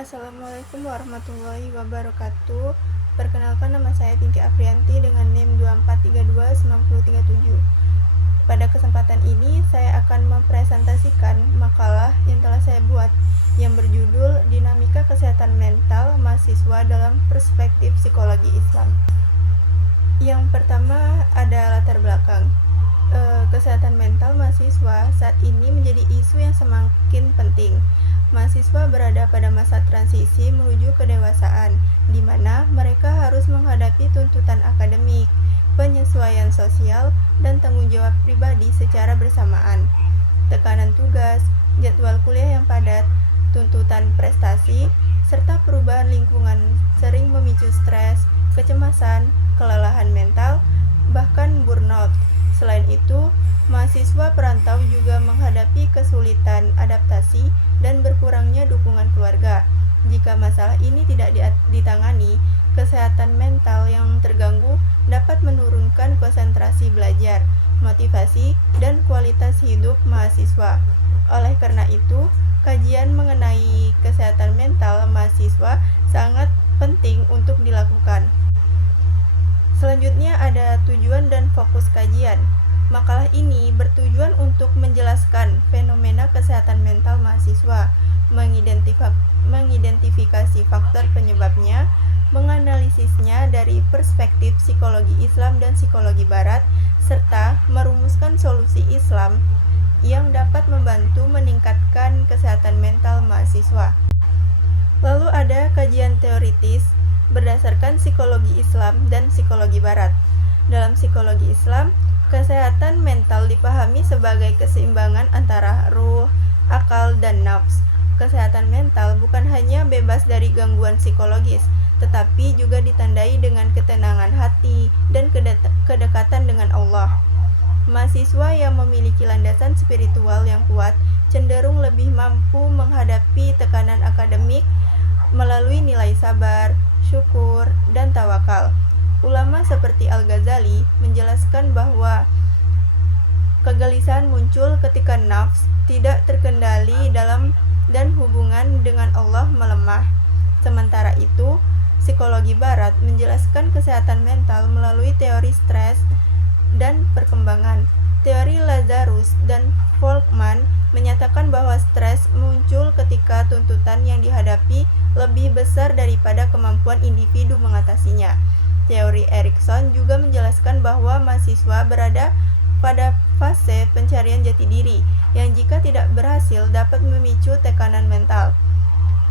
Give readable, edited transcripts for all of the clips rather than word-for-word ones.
Assalamualaikum warahmatullahi wabarakatuh. Perkenalkan, nama saya Pinky Afrianti dengan NIM 24329037. Pada kesempatan ini saya akan mempresentasikan makalah yang telah saya buat yang berjudul Dinamika Kesehatan Mental Mahasiswa dalam Perspektif Psikologi Islam. Yang pertama ada latar belakang. Kesehatan mental mahasiswa saat ini menjadi isu yang semakin penting. Mahasiswa berada pada masa transisi menuju kedewasaan, di mana mereka harus menghadapi tuntutan akademik, penyesuaian sosial, dan tanggung jawab pribadi secara bersamaan. Tekanan tugas, jadwal kuliah yang padat, tuntutan prestasi, serta perubahan lingkungan sering memicu stres, kecemasan, kelelahan mental, bahkan burnout. Selain itu, mahasiswa perantau juga menghadapi kesulitan adaptasi dan berkurangnya dukungan keluarga. Jika masalah ini tidak ditangani, kesehatan mental yang terganggu dapat menurunkan konsentrasi belajar, motivasi, dan kualitas hidup mahasiswa. Oleh karena itu, kajian mengenai kesehatan mental mahasiswa sangat penting untuk dilakukan. Selanjutnya ada tujuan dan fokus kajian. Makalah ini bertujuan untuk menjelaskan fenomena kesehatan mental mahasiswa, mengidentifikasi faktor penyebabnya, menganalisisnya dari perspektif psikologi Islam dan psikologi Barat, serta merumuskan solusi Islam yang dapat membantu meningkatkan kesehatan mental mahasiswa. Lalu ada kajian teoritis berdasarkan psikologi Islam dan psikologi Barat. Dalam psikologi Islam, kesehatan mental dipahami sebagai keseimbangan antara ruh, akal, dan nafs. Kesehatan mental bukan hanya bebas dari gangguan psikologis, tetapi juga ditandai dengan ketenangan hati dan kedekatan dengan Allah. Mahasiswa yang memiliki landasan spiritual yang kuat cenderung lebih mampu menghadapi tekanan akademik melalui nilai sabar, syukur, dan tawakal. Ulama seperti Al-Ghazali menjelaskan bahwa kegelisahan muncul ketika nafs tidak terkendali dan hubungan dengan Allah melemah. Sementara itu, psikologi Barat menjelaskan kesehatan mental melalui teori stres dan perkembangan. Teori Lazarus dan Volkmann menyatakan bahwa stres muncul ketika tuntutan yang dihadapi lebih besar daripada kemampuan individu mengatasinya. Teori Erikson juga menjelaskan bahwa mahasiswa berada pada fase pencarian jati diri yang jika tidak berhasil dapat memicu tekanan mental.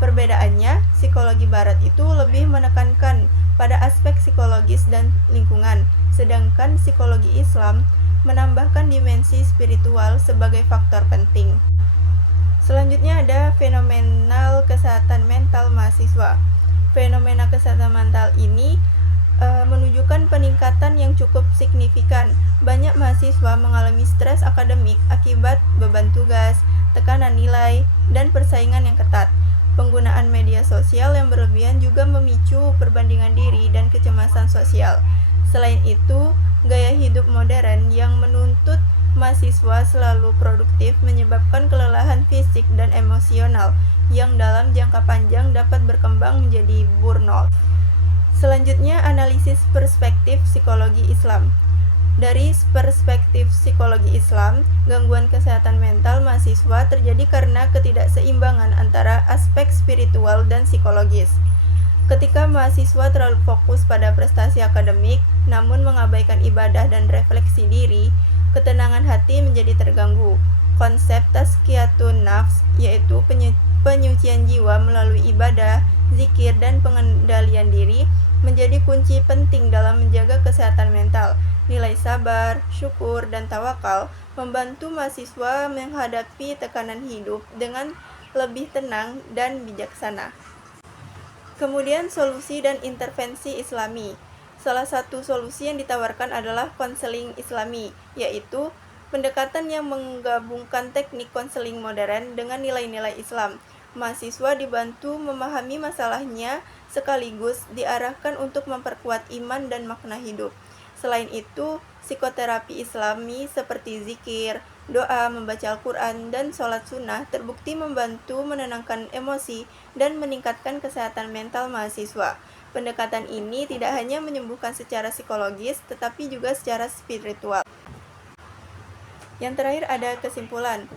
Perbedaannya, psikologi Barat itu lebih menekankan pada aspek psikologis dan lingkungan, sedangkan psikologi Islam menambahkan dimensi spiritual sebagai faktor penting. Selanjutnya ada fenomenal kesehatan mental mahasiswa. Fenomena kesehatan mental ini menunjukkan peningkatan yang cukup signifikan. Banyak mahasiswa mengalami stres akademik akibat beban tugas, tekanan nilai, dan persaingan yang ketat. Penggunaan media sosial yang berlebihan juga memicu perbandingan diri dan kecemasan sosial. Selain itu, gaya hidup modern yang menuntut mahasiswa selalu produktif menyebabkan kelelahan fisik dan emosional yang dalam jangka panjang dapat berkembang menjadi burnout. Selanjutnya, analisis perspektif psikologi Islam. Dari perspektif psikologi Islam, gangguan kesehatan mental mahasiswa terjadi karena ketidakseimbangan antara aspek spiritual dan psikologis. Ketika mahasiswa terlalu fokus pada prestasi akademik, namun mengabaikan ibadah dan refleksi diri, ketenangan hati menjadi terganggu. Konsep tazkiyatun nafs, yaitu penyucian jiwa melalui ibadah, zikir, dan pengendalian diri, menjadi kunci penting dalam menjaga kesehatan mental. Nilai sabar, syukur, dan tawakal membantu mahasiswa menghadapi tekanan hidup dengan lebih tenang dan bijaksana. Kemudian solusi dan intervensi Islami. Salah satu solusi yang ditawarkan adalah konseling Islami, yaitu pendekatan yang menggabungkan teknik konseling modern dengan nilai-nilai Islam. Mahasiswa dibantu memahami masalahnya sekaligus diarahkan untuk memperkuat iman dan makna hidup. Selain itu, psikoterapi Islami seperti zikir, Doa, membaca Al-Quran, dan sholat sunnah terbukti membantu menenangkan emosi dan meningkatkan kesehatan mental mahasiswa. Pendekatan ini tidak hanya menyembuhkan secara psikologis, tetapi juga secara spiritual. Yang terakhir ada kesimpulan.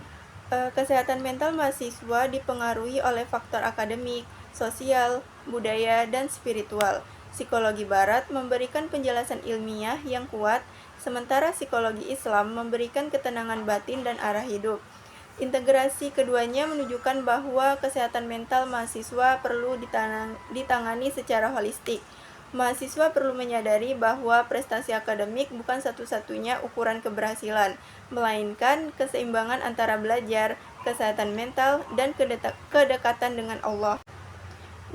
Kesehatan mental mahasiswa dipengaruhi oleh faktor akademik, sosial, budaya, dan spiritual. Psikologi Barat memberikan penjelasan ilmiah yang kuat, sementara psikologi Islam memberikan ketenangan batin dan arah hidup. Integrasi keduanya menunjukkan bahwa kesehatan mental mahasiswa perlu ditangani secara holistik. Mahasiswa perlu menyadari bahwa prestasi akademik bukan satu-satunya ukuran keberhasilan, melainkan keseimbangan antara belajar, kesehatan mental, dan kedekatan dengan Allah.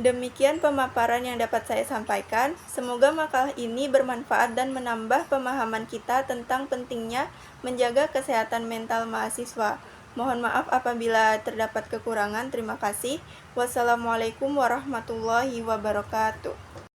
Demikian pemaparan yang dapat saya sampaikan. Semoga makalah ini bermanfaat dan menambah pemahaman kita tentang pentingnya menjaga kesehatan mental mahasiswa. Mohon maaf apabila terdapat kekurangan. Terima kasih. Wassalamualaikum warahmatullahi wabarakatuh.